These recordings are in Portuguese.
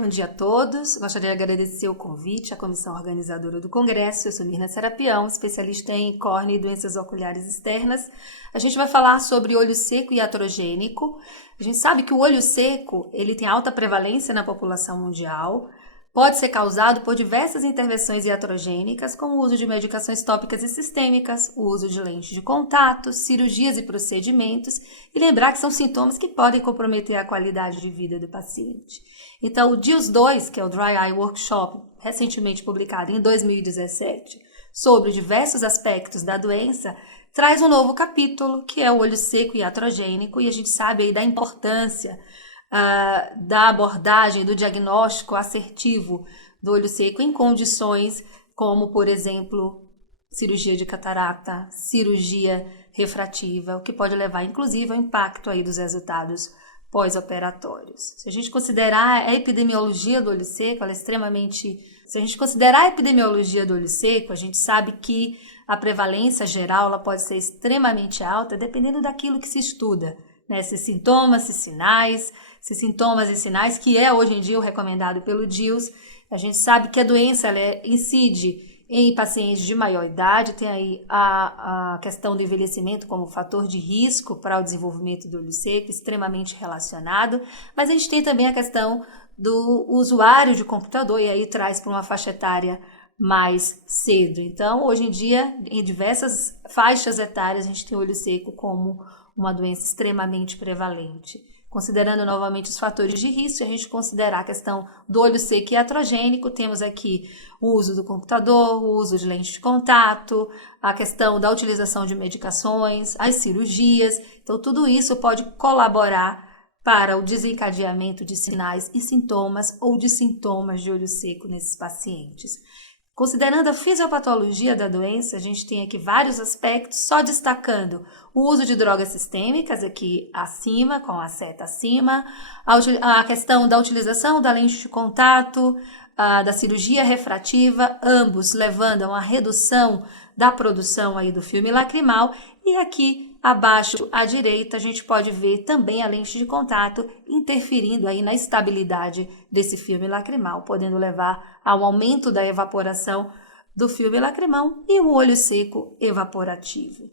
Bom dia a todos. Gostaria de agradecer o convite à comissão organizadora do Congresso. Eu sou Mirna Serapião, especialista em córnea e doenças oculares externas. A gente vai falar sobre olho seco e iatrogênico. A gente sabe que o olho seco ele tem alta prevalência na população mundial. Pode ser causado por diversas intervenções iatrogênicas, como o uso de medicações tópicas e sistêmicas, o uso de lentes de contato, cirurgias e procedimentos, e lembrar que são sintomas que podem comprometer a qualidade de vida do paciente. Então, o DIOS-2, que é o Dry Eye Workshop, recentemente publicado em 2017, sobre diversos aspectos da doença, traz um novo capítulo, que é o olho seco e iatrogênico, e a gente sabe aí da importância da abordagem, do diagnóstico assertivo do olho seco em condições como, por exemplo, cirurgia de catarata, cirurgia refrativa, o que pode levar, inclusive, ao impacto aí dos resultados pós-operatórios. Se a gente considerar a epidemiologia do olho seco, ela é extremamente... Se a gente considerar a epidemiologia do olho seco, a gente sabe que a prevalência geral ela pode ser extremamente alta, dependendo daquilo que se estuda, né? Se sintomas, se sintomas e sinais, que é hoje em dia o recomendado pelo DIOS. A gente sabe que a doença incide em pacientes de maior idade, tem aí a questão do envelhecimento como fator de risco para o desenvolvimento do olho seco, extremamente relacionado, mas a gente tem também a questão do usuário de computador, e aí traz para uma faixa etária mais cedo. Então, hoje em dia, em diversas faixas etárias, a gente tem o olho seco como uma doença extremamente prevalente. Considerando novamente os fatores de risco, se a gente considerar a questão do olho seco e iatrogênico, temos aqui o uso do computador, o uso de lente de contato, a questão da utilização de medicações, as cirurgias. Então, tudo isso pode colaborar para o desencadeamento de sinais e sintomas ou de sintomas de olho seco nesses pacientes. Considerando a fisiopatologia da doença, a gente tem aqui vários aspectos, só destacando o uso de drogas sistêmicas aqui acima, com a seta acima, a questão da utilização da lente de contato, da cirurgia refrativa, ambos levando a uma redução da produção aí do filme lacrimal, e aqui abaixo à direita a gente pode ver também a lente de contato interferindo aí na estabilidade desse filme lacrimal, podendo levar ao aumento da evaporação do filme lacrimal e o olho seco evaporativo.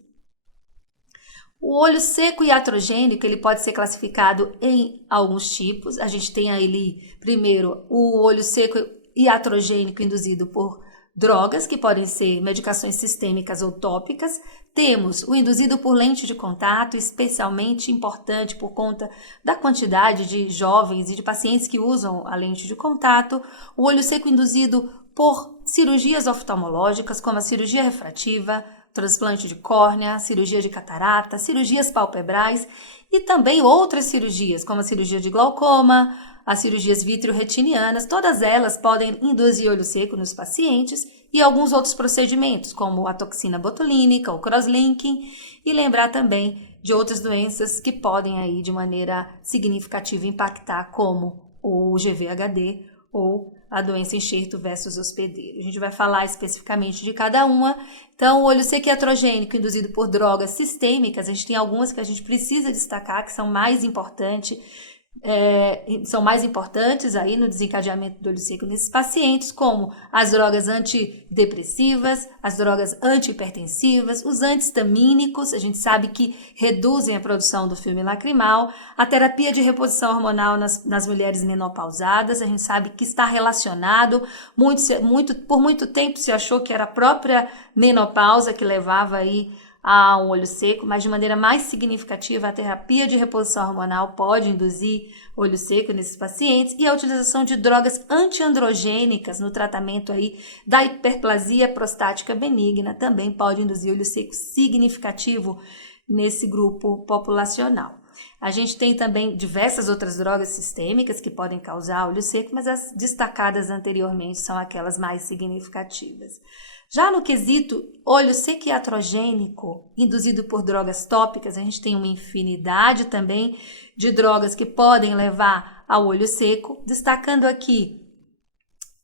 O olho seco iatrogênico ele pode ser classificado em alguns tipos. A gente tem ali, primeiro, o olho seco iatrogênico induzido por drogas, que podem ser medicações sistêmicas ou tópicas. Temos o induzido por lente de contato, especialmente importante por conta da quantidade de jovens e de pacientes que usam a lente de contato. O olho seco induzido por cirurgias oftalmológicas, como a cirurgia refrativa, transplante de córnea, cirurgia de catarata, cirurgias palpebrais e também outras cirurgias, como a cirurgia de glaucoma, as cirurgias vitreoretinianas, todas elas podem induzir olho seco nos pacientes e alguns outros procedimentos, como a toxina botulínica, o crosslinking, e lembrar também de outras doenças que podem aí de maneira significativa impactar, como o GVHD ou a doença enxerto versus hospedeiro. A gente vai falar especificamente de cada uma. Então, o olho seco iatrogênico induzido por drogas sistêmicas, a gente tem algumas que a gente precisa destacar, que são mais importantes aí no desencadeamento do olho seco nesses pacientes, como as drogas antidepressivas, as drogas antihipertensivas, os antihistamínicos, a gente sabe que reduzem a produção do filme lacrimal, a terapia de reposição hormonal nas mulheres menopausadas, a gente sabe que está relacionado, por muito tempo se achou que era a própria menopausa que levava aí a um olho seco, mas de maneira mais significativa a terapia de reposição hormonal pode induzir olho seco nesses pacientes, e a utilização de drogas antiandrogênicas no tratamento aí da hiperplasia prostática benigna também pode induzir olho seco significativo nesse grupo populacional. A gente tem também diversas outras drogas sistêmicas que podem causar olho seco, mas as destacadas anteriormente são aquelas mais significativas. Já no quesito olho seco iatrogênico induzido por drogas tópicas, a gente tem uma infinidade também de drogas que podem levar ao olho seco, destacando aqui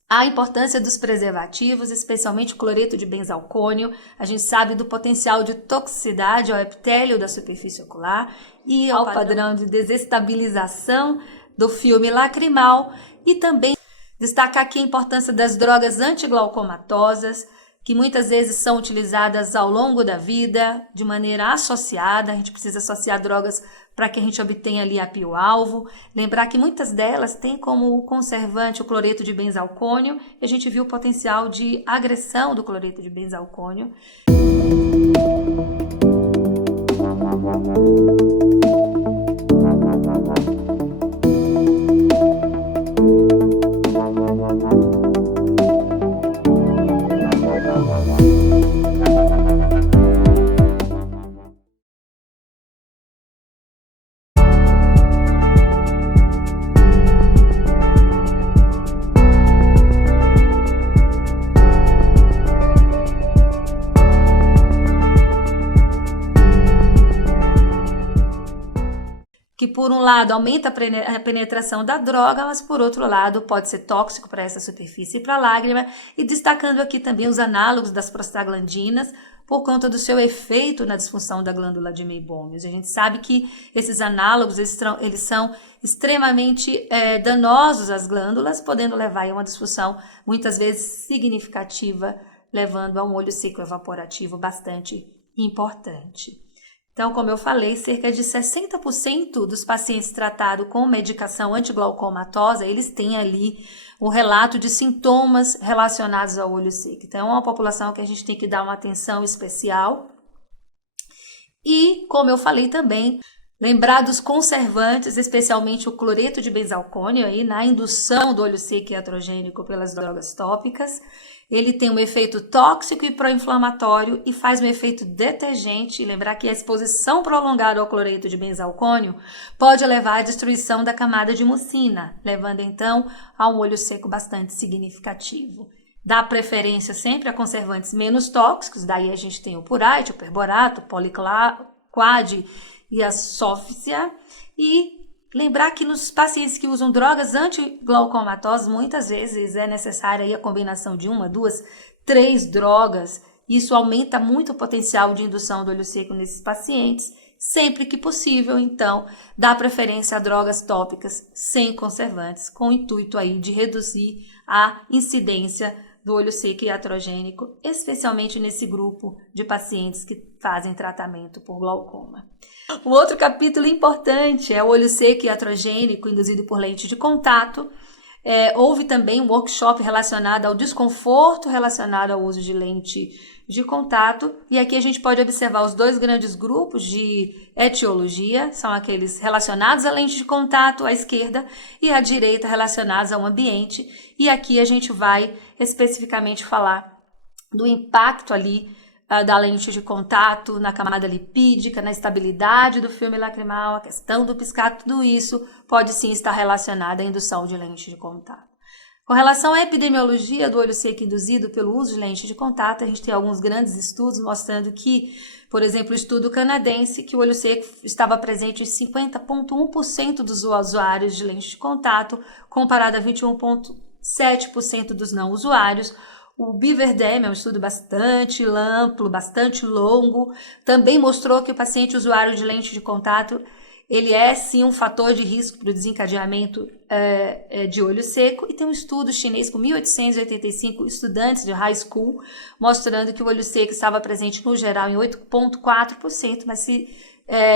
a importância dos preservativos, especialmente o cloreto de benzalcônio. A gente sabe do potencial de toxicidade ao epitélio da superfície ocular e ao padrão de desestabilização do filme lacrimal. e também destacar aqui a importância das drogas antiglaucomatosas, que muitas vezes são utilizadas ao longo da vida, de maneira associada. A gente precisa associar drogas para que a gente obtenha ali a pio-alvo. Lembrar que muitas delas têm como conservante o cloreto de benzalcônio, e a gente viu o potencial de agressão do cloreto de benzalcônio. Que por um lado aumenta a penetração da droga, mas por outro lado pode ser tóxico para essa superfície e para a lágrima, e destacando aqui também os análogos das prostaglandinas, por conta do seu efeito na disfunção da glândula de Meibomius. A gente sabe que esses análogos eles são extremamente danosos às glândulas, podendo levar a uma disfunção muitas vezes significativa, levando a um olho seco evaporativo bastante importante. Então, como eu falei, cerca de 60% dos pacientes tratados com medicação antiglaucomatosa, eles têm ali um relato de sintomas relacionados ao olho seco. Então, é uma população que a gente tem que dar uma atenção especial. E, como eu falei também, lembrar dos conservantes, especialmente o cloreto de benzalcônio, aí, na indução do olho seco iatrogênico pelas drogas tópicas. Ele tem um efeito tóxico e pró-inflamatório e faz um efeito detergente. Lembrar que a exposição prolongada ao cloreto de benzalcônio pode levar à destruição da camada de mucina, levando então a um olho seco bastante significativo. Dá preferência sempre a conservantes menos tóxicos, daí a gente tem o purite, o perborato, o poliquad e a sófcia. E lembrar que nos pacientes que usam drogas antiglaucomatosas, muitas vezes é necessária aí a combinação de 1, 2, 3 drogas. Isso aumenta muito o potencial de indução do olho seco nesses pacientes. Sempre que possível, então, dá preferência a drogas tópicas sem conservantes, com o intuito aí de reduzir a incidência do olho seco iatrogênico, especialmente nesse grupo de pacientes que fazem tratamento por glaucoma. Um outro capítulo importante é o olho seco iatrogênico induzido por lente de contato. Houve também um workshop relacionado ao desconforto relacionado ao uso de lente de contato, e aqui a gente pode observar os dois grandes grupos de etiologia, são aqueles relacionados à lente de contato à esquerda e à direita relacionados ao ambiente, e aqui a gente vai especificamente falar do impacto ali da lente de contato na camada lipídica, na estabilidade do filme lacrimal, a questão do piscar, tudo isso pode sim estar relacionado à indução de lente de contato. Com relação à epidemiologia do olho seco induzido pelo uso de lente de contato, a gente tem alguns grandes estudos mostrando que, por exemplo, o estudo canadense, que o olho seco estava presente em 50,1% dos usuários de lente de contato, comparado a 21,7% dos não usuários. O Beaverdam é um estudo bastante amplo, bastante longo, também mostrou que o paciente usuário de lente de contato ele é sim um fator de risco para o desencadeamento de olho seco, e tem um estudo chinês com 1.885 estudantes de high school, mostrando que o olho seco estava presente no geral em 8,4%, mas se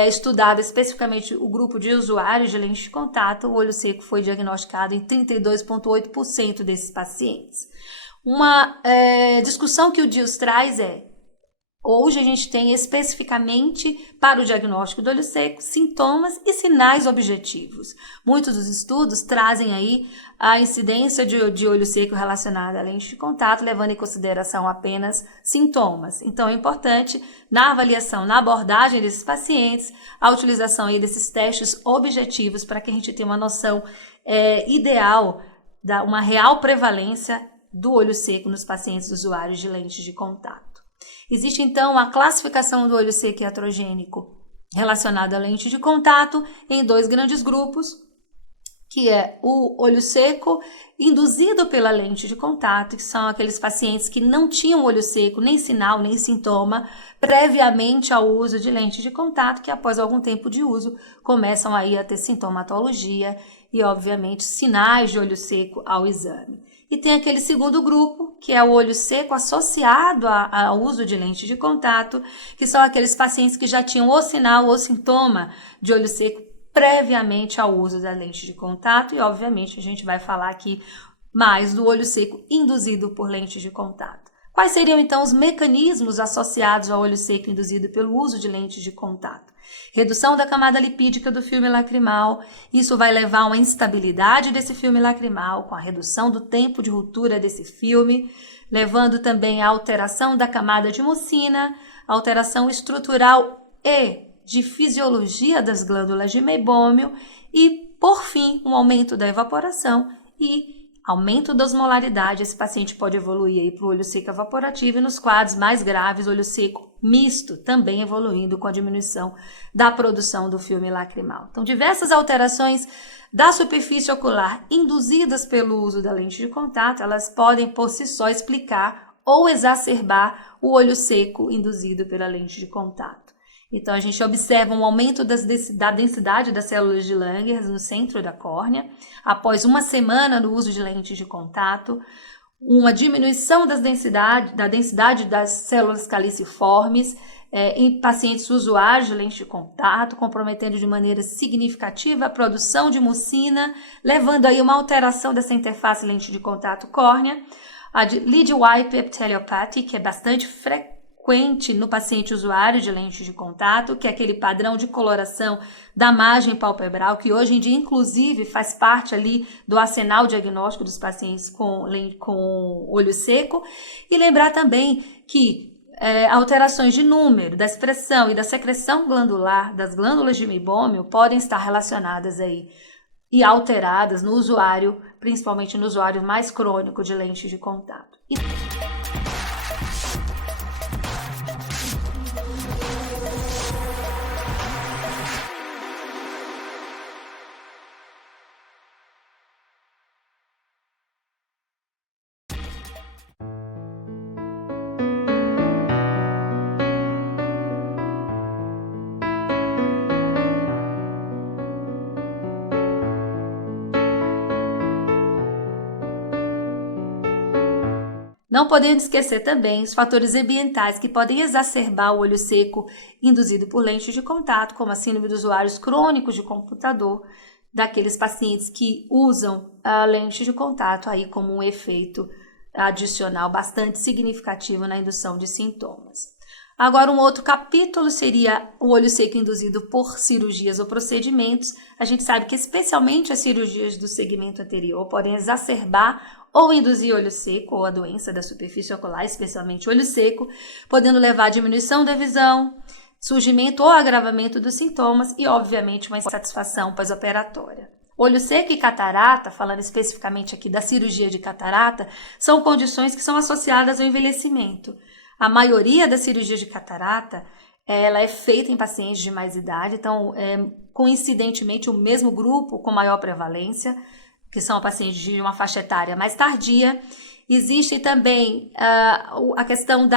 estudado especificamente o grupo de usuários de lente de contato, o olho seco foi diagnosticado em 32,8% desses pacientes. Uma discussão que o DIUS traz hoje a gente tem especificamente para o diagnóstico do olho seco sintomas e sinais objetivos. Muitos dos estudos trazem aí a incidência de olho seco relacionada à lente de contato, levando em consideração apenas sintomas. Então é importante na avaliação, na abordagem desses pacientes, a utilização aí desses testes objetivos para que a gente tenha uma noção ideal, uma real prevalência do olho seco nos pacientes usuários de lentes de contato. Existe, então, a classificação do olho seco iatrogênico relacionado à lente de contato em dois grandes grupos. que é o olho seco induzido pela lente de contato, que são aqueles pacientes que não tinham olho seco, nem sinal, nem sintoma, previamente ao uso de lente de contato, que após algum tempo de uso começam aí a ter sintomatologia e, obviamente, sinais de olho seco ao exame. E tem aquele segundo grupo, que é o olho seco associado ao uso de lente de contato, que são aqueles pacientes que já tinham ou sinal ou sintoma de olho seco previamente ao uso da lente de contato, e obviamente a gente vai falar aqui mais do olho seco induzido por lente de contato. Quais seriam então os mecanismos associados ao olho seco induzido pelo uso de lente de contato? Redução da camada lipídica do filme lacrimal, isso vai levar a uma instabilidade desse filme lacrimal, com a redução do tempo de ruptura desse filme, levando também à alteração da camada de mucina, alteração estrutural e de fisiologia das glândulas de meibômio e, por fim, um aumento da evaporação e aumento da osmolaridade. Esse paciente pode evoluir para o olho seco evaporativo e nos quadros mais graves, olho seco misto, também evoluindo com a diminuição da produção do filme lacrimal. Então, diversas alterações da superfície ocular induzidas pelo uso da lente de contato, elas podem por si só explicar ou exacerbar o olho seco induzido pela lente de contato. Então, a gente observa um aumento da densidade das células de Langerhans no centro da córnea, após uma semana no uso de lentes de contato, uma diminuição da densidade das células caliciformes em pacientes usuários de lente de contato, comprometendo de maneira significativa a produção de mucina, levando aí uma alteração dessa interface lente de contato córnea, a de lead-wipe epitheliopathia, que é bastante frequente no paciente usuário de lente de contato, que é aquele padrão de coloração da margem palpebral, que hoje em dia, inclusive, faz parte ali do arsenal diagnóstico dos pacientes com olho seco. E lembrar também que alterações de número, da expressão e da secreção glandular das glândulas de meibômio podem estar relacionadas aí e alteradas no usuário, principalmente no usuário mais crônico de lente de contato. Não podemos esquecer também os fatores ambientais que podem exacerbar o olho seco induzido por lentes de contato, como a síndrome dos usuários crônicos de computador, daqueles pacientes que usam a lente de contato aí como um efeito adicional bastante significativo na indução de sintomas. Agora, um outro capítulo seria o olho seco induzido por cirurgias ou procedimentos. A gente sabe que especialmente as cirurgias do segmento anterior podem exacerbar ou induzir olho seco ou a doença da superfície ocular, especialmente olho seco, podendo levar à diminuição da visão, surgimento ou agravamento dos sintomas e, obviamente, uma insatisfação pós-operatória. Olho seco e catarata, falando especificamente aqui da cirurgia de catarata, são condições que são associadas ao envelhecimento. A maioria das cirurgias de catarata, ela é feita em pacientes de mais idade, então, coincidentemente, o mesmo grupo com maior prevalência, que são pacientes de uma faixa etária mais tardia. Existe também a questão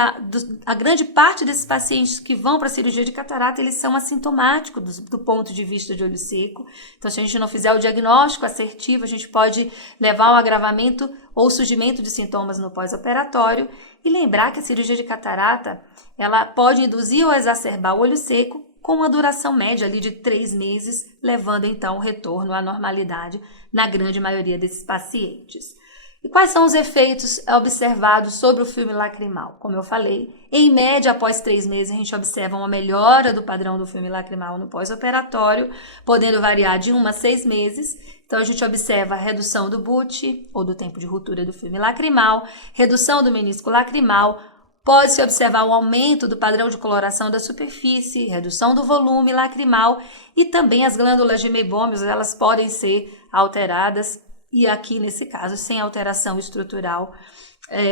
a grande parte desses pacientes que vão para a cirurgia de catarata, eles são assintomáticos do ponto de vista de olho seco. Então, se a gente não fizer o diagnóstico assertivo, a gente pode levar ao agravamento ou surgimento de sintomas no pós-operatório. E lembrar que a cirurgia de catarata, ela pode induzir ou exacerbar o olho seco com uma duração média ali de 3 meses, levando então o retorno à normalidade na grande maioria desses pacientes. E quais são os efeitos observados sobre o filme lacrimal? Como eu falei, em média, após 3 meses, a gente observa uma melhora do padrão do filme lacrimal no pós-operatório, podendo variar de 1 a 6 meses. Então, a gente observa a redução do BUT, ou do tempo de ruptura do filme lacrimal, redução do menisco lacrimal, pode-se observar um aumento do padrão de coloração da superfície, redução do volume lacrimal e também as glândulas de meibômio, elas podem ser alteradas e aqui nesse caso sem alteração estrutural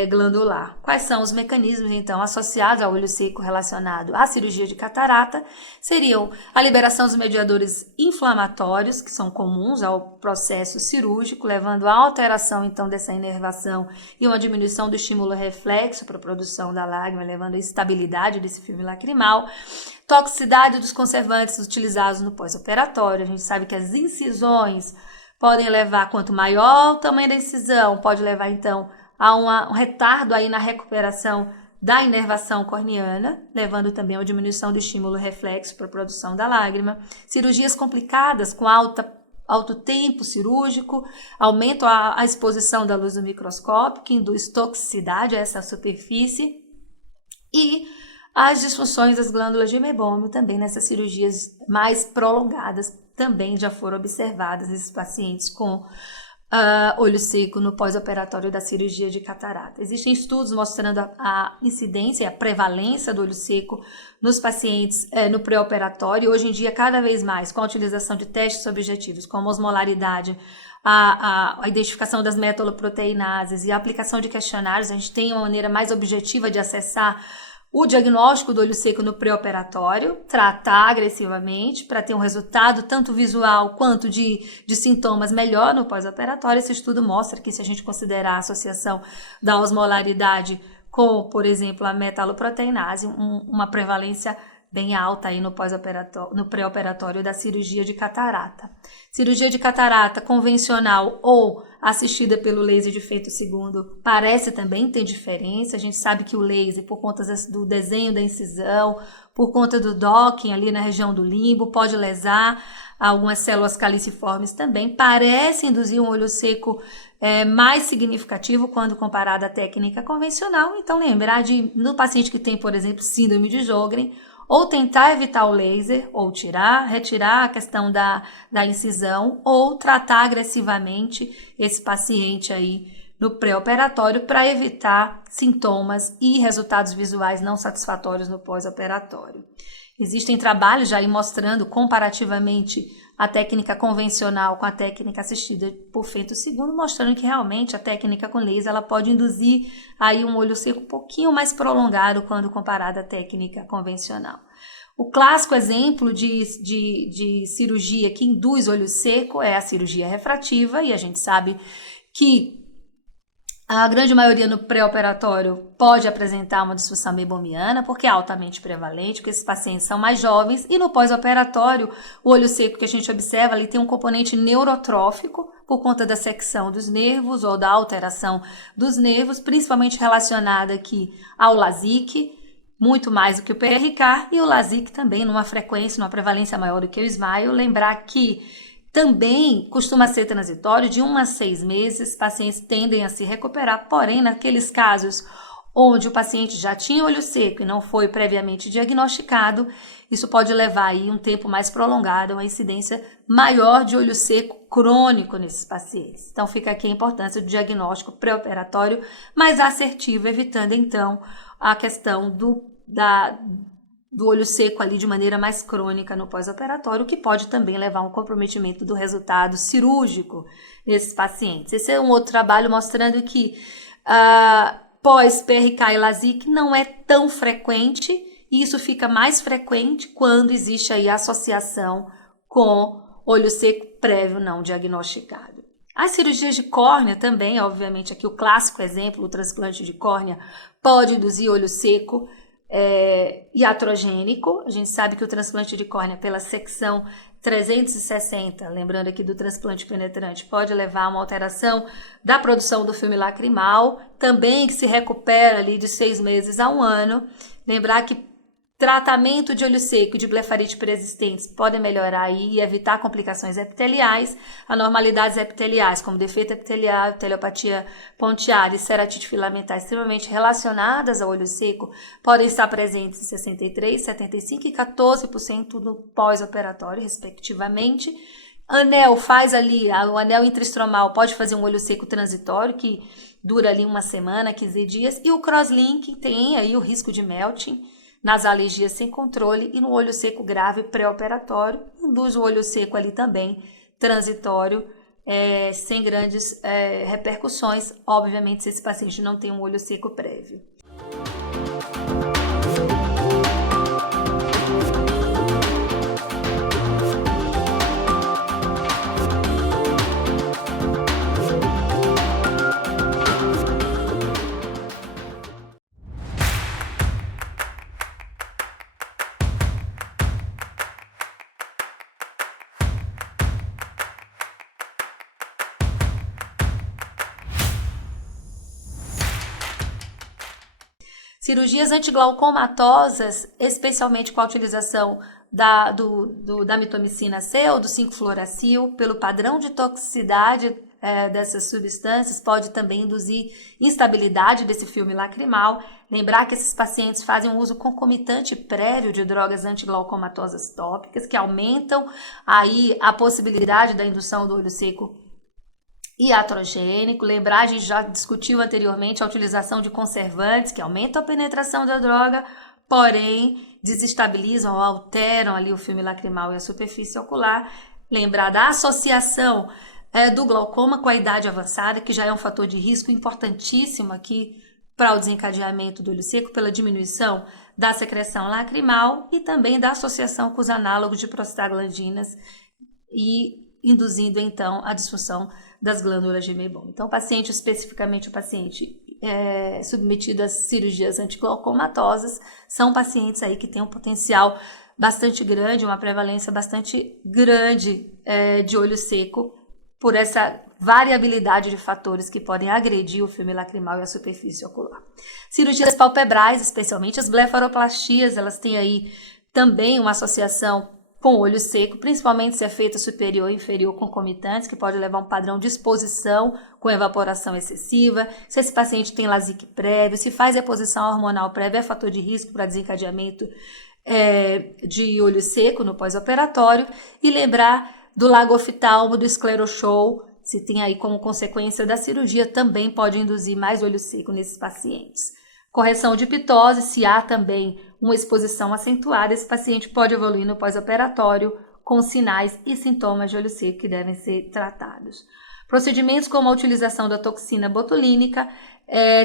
glandular. Quais são os mecanismos, então, associados ao olho seco relacionado à cirurgia de catarata? Seriam a liberação dos mediadores inflamatórios, que são comuns ao processo cirúrgico, levando à alteração, então, dessa inervação e uma diminuição do estímulo reflexo para a produção da lágrima, levando à estabilidade desse filme lacrimal. Toxicidade dos conservantes utilizados no pós-operatório. A gente sabe que as incisões podem levar, quanto maior o tamanho da incisão, pode levar, então, há um retardo aí na recuperação da inervação corneana, levando também a uma diminuição do estímulo reflexo para a produção da lágrima. Cirurgias complicadas com alto tempo cirúrgico, aumento a exposição da luz do microscópio, que induz toxicidade a essa superfície, e as disfunções das glândulas de mebômio também nessas cirurgias mais prolongadas também já foram observadas nesses pacientes com olho seco no pós-operatório da cirurgia de catarata. Existem estudos mostrando a incidência e a prevalência do olho seco nos pacientes no pré-operatório. Hoje em dia, cada vez mais, com a utilização de testes objetivos, como a osmolaridade, a identificação das metaloproteinases e a aplicação de questionários, a gente tem uma maneira mais objetiva de acessar o diagnóstico do olho seco no pré-operatório, tratar agressivamente para ter um resultado tanto visual quanto de sintomas melhor no pós-operatório. Esse estudo mostra que, se a gente considerar a associação da osmolaridade com, por exemplo, a metaloproteinase, uma prevalência bem alta aí no pré-operatório da cirurgia de catarata. Cirurgia de catarata convencional ou assistida pelo laser de feito segundo parece também ter diferença. A gente sabe que o laser, por conta do desenho da incisão, por conta do docking ali na região do limbo, pode lesar algumas células caliciformes também. Parece induzir um olho seco mais significativo quando comparado à técnica convencional. Então, lembrar no paciente que tem, por exemplo, síndrome de Sjögren, ou tentar evitar o laser, ou retirar a questão da incisão, ou tratar agressivamente esse paciente aí no pré-operatório para evitar sintomas e resultados visuais não satisfatórios no pós-operatório. Existem trabalhos já aí mostrando comparativamente a técnica convencional com a técnica assistida por feito segundo, mostrando que realmente a técnica com laser ela pode induzir aí um olho seco um pouquinho mais prolongado quando comparada à técnica convencional. O clássico exemplo de cirurgia que induz olho seco é a cirurgia refrativa, e a gente sabe que a grande maioria no pré-operatório pode apresentar uma disfunção meibomiana, porque é altamente prevalente, porque esses pacientes são mais jovens, e no pós-operatório, o olho seco que a gente observa ali tem um componente neurotrófico, por conta da secção dos nervos ou da alteração dos nervos, principalmente relacionada aqui ao LASIK, muito mais do que o PRK, e o LASIK também numa frequência, numa prevalência maior do que o SMILE. Lembrar que também costuma ser transitório, de 1 a 6 meses, pacientes tendem a se recuperar, porém, naqueles casos onde o paciente já tinha olho seco e não foi previamente diagnosticado, isso pode levar aí um tempo mais prolongado, uma incidência maior de olho seco crônico nesses pacientes. Então, fica aqui a importância do diagnóstico pré-operatório mais assertivo, evitando, então, a questão do olho seco ali de maneira mais crônica no pós-operatório, que pode também levar a um comprometimento do resultado cirúrgico nesses pacientes. Esse é um outro trabalho mostrando que pós-PRK e LASIK não é tão frequente, e isso fica mais frequente quando existe aí a associação com olho seco prévio não diagnosticado. As cirurgias de córnea também, obviamente, aqui o clássico exemplo, o transplante de córnea pode induzir olho seco iatrogênico. A gente sabe que o transplante de córnea pela secção 360, lembrando aqui do transplante penetrante, pode levar a uma alteração da produção do filme lacrimal, também que se recupera ali de 6 meses a 1 ano. Lembrar que tratamento de olho seco e de blefarite persistentes podem melhorar aí e evitar complicações epiteliais. Anormalidades epiteliais, como defeito epitelial, teleopatia pontiária e ceratite filamentar extremamente relacionadas ao olho seco, podem estar presentes em 63%, 75% e 14% no pós-operatório, respectivamente. Anel faz ali, o anel intraestromal pode fazer um olho seco transitório, que dura ali 1 semana, 15 dias. E o crosslink tem aí o risco de melting nas alergias sem controle, e no olho seco grave pré-operatório, induz o olho seco ali também transitório sem grandes repercussões, obviamente, se esse paciente não tem um olho seco prévio. Cirurgias antiglaucomatosas, especialmente com a utilização da mitomicina C ou do 5-fluoracil, pelo padrão de toxicidade dessas substâncias, pode também induzir instabilidade desse filme lacrimal. Lembrar que esses pacientes fazem um uso concomitante prévio de drogas antiglaucomatosas tópicas, que aumentam aí a possibilidade da indução do olho seco iatrogênico. Lembrar, a gente já discutiu anteriormente a utilização de conservantes que aumentam a penetração da droga, porém desestabilizam ou alteram ali o filme lacrimal e a superfície ocular. Lembrar da associação do glaucoma com a idade avançada, que já é um fator de risco importantíssimo aqui para o desencadeamento do olho seco, pela diminuição da secreção lacrimal e também da associação com os análogos de prostaglandinas e induzindo então a disfunção das glândulas de Meibom. Então, especificamente o paciente submetido às cirurgias antiglaucomatosas, são pacientes aí que têm um potencial bastante grande, uma prevalência bastante grande de olho seco, por essa variabilidade de fatores que podem agredir o filme lacrimal e a superfície ocular. Cirurgias palpebrais, especialmente as blefaroplastias, elas têm aí também uma associação com olho seco, principalmente se é feita superior e inferior concomitantes, que pode levar a um padrão de exposição com evaporação excessiva. Se esse paciente tem LASIK prévio, se faz reposição hormonal prévia, é fator de risco para desencadeamento de olho seco no pós-operatório. E lembrar do lago oftalmo, do escleroshow, se tem aí como consequência da cirurgia, também pode induzir mais olho seco nesses pacientes. Correção de pitose, se há também uma exposição acentuada, esse paciente pode evoluir no pós-operatório com sinais e sintomas de olho seco que devem ser tratados. Procedimentos como a utilização da toxina botulínica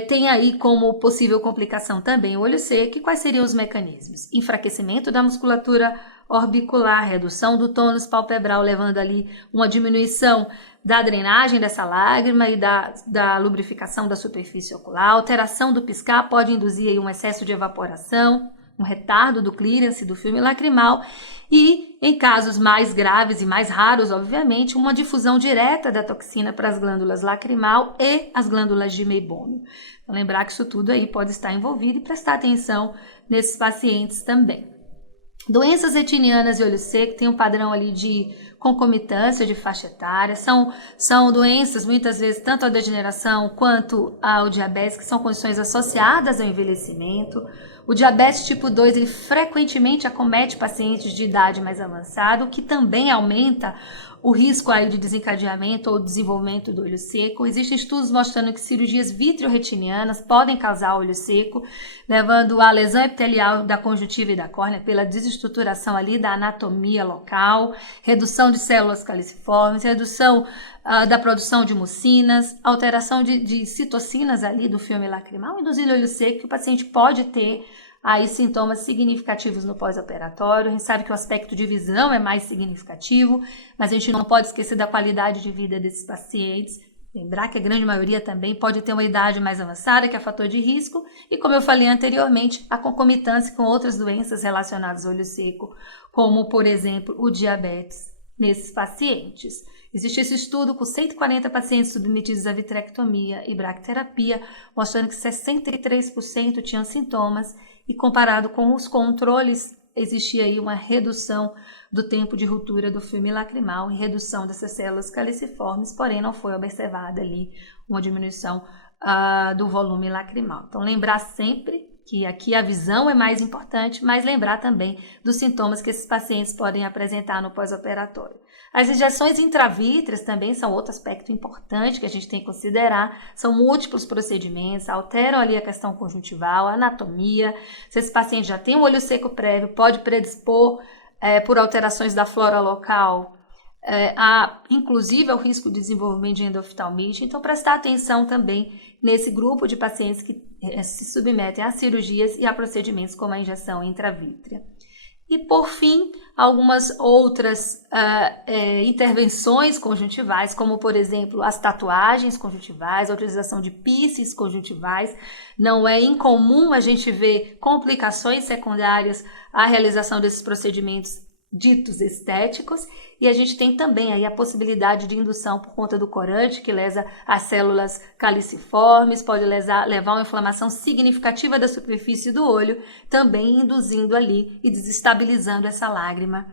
tem aí como possível complicação também o olho seco. E quais seriam os mecanismos? Enfraquecimento da musculatura orbicular, redução do tônus palpebral, levando ali uma diminuição da drenagem dessa lágrima e da lubrificação da superfície ocular. Alteração do piscar pode induzir aí um excesso de evaporação, um retardo do clearance do filme lacrimal e, em casos mais graves e mais raros, obviamente, uma difusão direta da toxina para as glândulas lacrimal e as glândulas de Meibom. Então, lembrar que isso tudo aí pode estar envolvido e prestar atenção nesses pacientes também. Doenças retinianas e olho seco tem um padrão ali de concomitância de faixa etária, são doenças muitas vezes tanto a degeneração quanto ao diabetes, que são condições associadas ao envelhecimento. O diabetes tipo 2 ele frequentemente acomete pacientes de idade mais avançada, o que também aumenta o risco aí de desencadeamento ou desenvolvimento do olho seco. Existem estudos mostrando que cirurgias vitreoretinianas podem causar olho seco, levando à lesão epitelial da conjuntiva e da córnea pela desestruturação ali da anatomia local, redução de células caliciformes, redução da produção de mucinas, alteração de citocinas ali do filme lacrimal, induzindo olho seco, que o paciente pode ter aí sintomas significativos no pós-operatório. A gente sabe que o aspecto de visão é mais significativo, mas a gente não pode esquecer da qualidade de vida desses pacientes. Lembrar que a grande maioria também pode ter uma idade mais avançada, que é fator de risco, e como eu falei anteriormente, a concomitância com outras doenças relacionadas ao olho seco, como, por exemplo, o diabetes nesses pacientes. Existe esse estudo com 140 pacientes submetidos à vitrectomia e bracterapia, mostrando que 63% tinham sintomas e comparado com os controles, existia aí uma redução do tempo de ruptura do filme lacrimal e redução dessas células caliciformes, porém não foi observada ali uma diminuição do volume lacrimal. Então, lembrar sempre que aqui a visão é mais importante, mas lembrar também dos sintomas que esses pacientes podem apresentar no pós-operatório. As injeções intravítreas também são outro aspecto importante que a gente tem que considerar. São múltiplos procedimentos, alteram ali a questão conjuntival, a anatomia. Se esse paciente já tem um olho seco prévio, pode predispor por alterações da flora local inclusive ao risco de desenvolvimento de endoftalmite. Então, prestar atenção também nesse grupo de pacientes que se submetem a cirurgias e a procedimentos como a injeção intravítrea. E, por fim, algumas outras intervenções conjuntivais, como, por exemplo, as tatuagens conjuntivais, a utilização de piercings conjuntivais. Não é incomum a gente ver complicações secundárias à realização desses procedimentos ditos estéticos, e a gente tem também aí a possibilidade de indução por conta do corante, que lesa as células caliciformes, pode levar a uma inflamação significativa da superfície do olho, também induzindo ali e desestabilizando essa lágrima,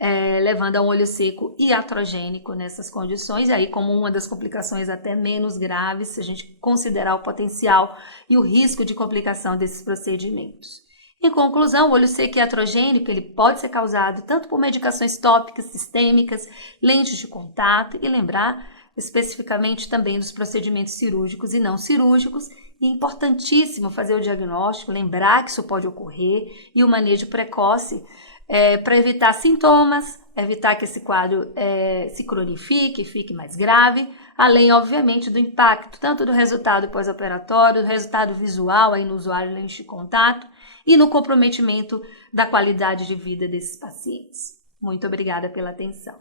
levando a um olho seco iatrogênico nessas condições, e aí como uma das complicações até menos graves, se a gente considerar o potencial e o risco de complicação desses procedimentos. Em conclusão, o olho seco iatrogênico ele pode ser causado tanto por medicações tópicas, sistêmicas, lentes de contato, e lembrar especificamente também dos procedimentos cirúrgicos e não cirúrgicos. E é importantíssimo fazer o diagnóstico, lembrar que isso pode ocorrer, e o manejo precoce para evitar sintomas, evitar que esse quadro se cronifique, fique mais grave, além, obviamente, do impacto tanto do resultado pós-operatório, do resultado visual aí no usuário lente de contato, e no comprometimento da qualidade de vida desses pacientes. Muito obrigada pela atenção.